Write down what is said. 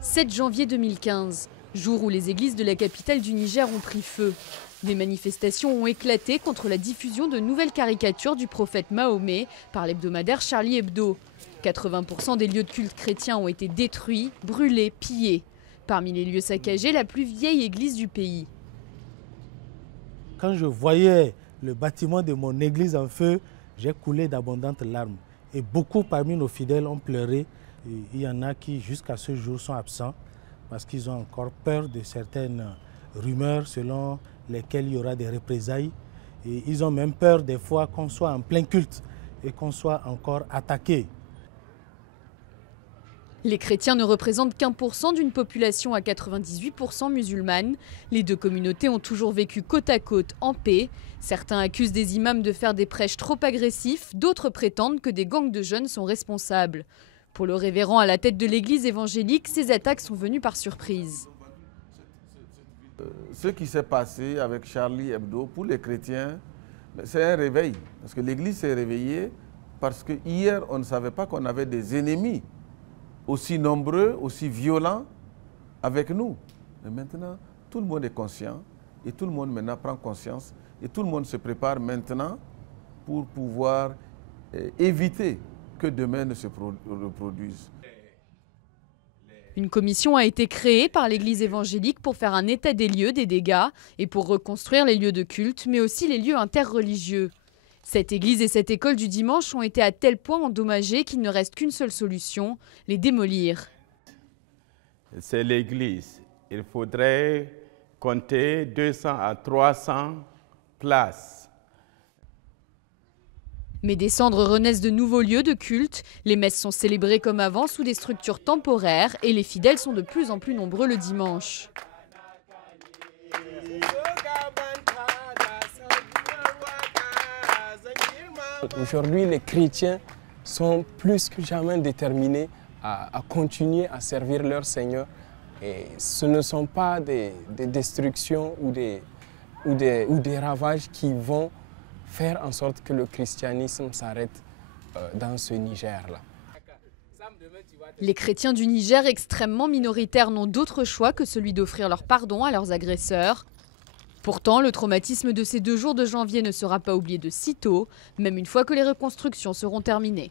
7 janvier 2015, jour où les églises de la capitale du Niger ont pris feu. Des manifestations ont éclaté contre la diffusion de nouvelles caricatures du prophète Mahomet par l'hebdomadaire Charlie Hebdo. 80% des lieux de culte chrétiens ont été détruits, brûlés, pillés. Parmi les lieux saccagés, la plus vieille église du pays. Quand je voyais le bâtiment de mon église en feu, j'ai coulé d'abondantes larmes. Et beaucoup parmi nos fidèles ont pleuré. Et il y en a qui, jusqu'à ce jour, sont absents parce qu'ils ont encore peur de certaines rumeurs selon lesquelles il y aura des représailles. Et ils ont même peur des fois qu'on soit en plein culte et qu'on soit encore attaqué. Les chrétiens ne représentent qu'1% d'une population à 98% musulmane. Les deux communautés ont toujours vécu côte à côte en paix. Certains accusent des imams de faire des prêches trop agressifs, d'autres prétendent que des gangs de jeunes sont responsables. Pour le révérend à la tête de l'église évangélique, ces attaques sont venues par surprise. Ce qui s'est passé avec Charlie Hebdo, pour les chrétiens, c'est un réveil. Parce que l'église s'est réveillée parce que hier, on ne savait pas qu'on avait des ennemis aussi nombreux, aussi violents avec nous. Mais maintenant, tout le monde est conscient et tout le monde maintenant prend conscience et tout le monde se prépare maintenant pour pouvoir éviter que demain ne se reproduise. Une commission a été créée par l'église évangélique pour faire un état des lieux des dégâts et pour reconstruire les lieux de culte, mais aussi les lieux interreligieux. Cette église et cette école du dimanche ont été à tel point endommagées qu'il ne reste qu'une seule solution, les démolir. C'est l'église. Il faudrait compter 200 à 300 places. Mais des cendres renaissent de nouveaux lieux de culte. Les messes sont célébrées comme avant sous des structures temporaires et les fidèles sont de plus en plus nombreux le dimanche. Aujourd'hui, les chrétiens sont plus que jamais déterminés à continuer à servir leur Seigneur. Et ce ne sont pas des destructions ou des ravages qui vont faire en sorte que le christianisme s'arrête dans ce Niger-là. Les chrétiens du Niger, extrêmement minoritaires, n'ont d'autre choix que celui d'offrir leur pardon à leurs agresseurs. Pourtant, le traumatisme de ces 2 jours de janvier ne sera pas oublié de sitôt, même une fois que les reconstructions seront terminées.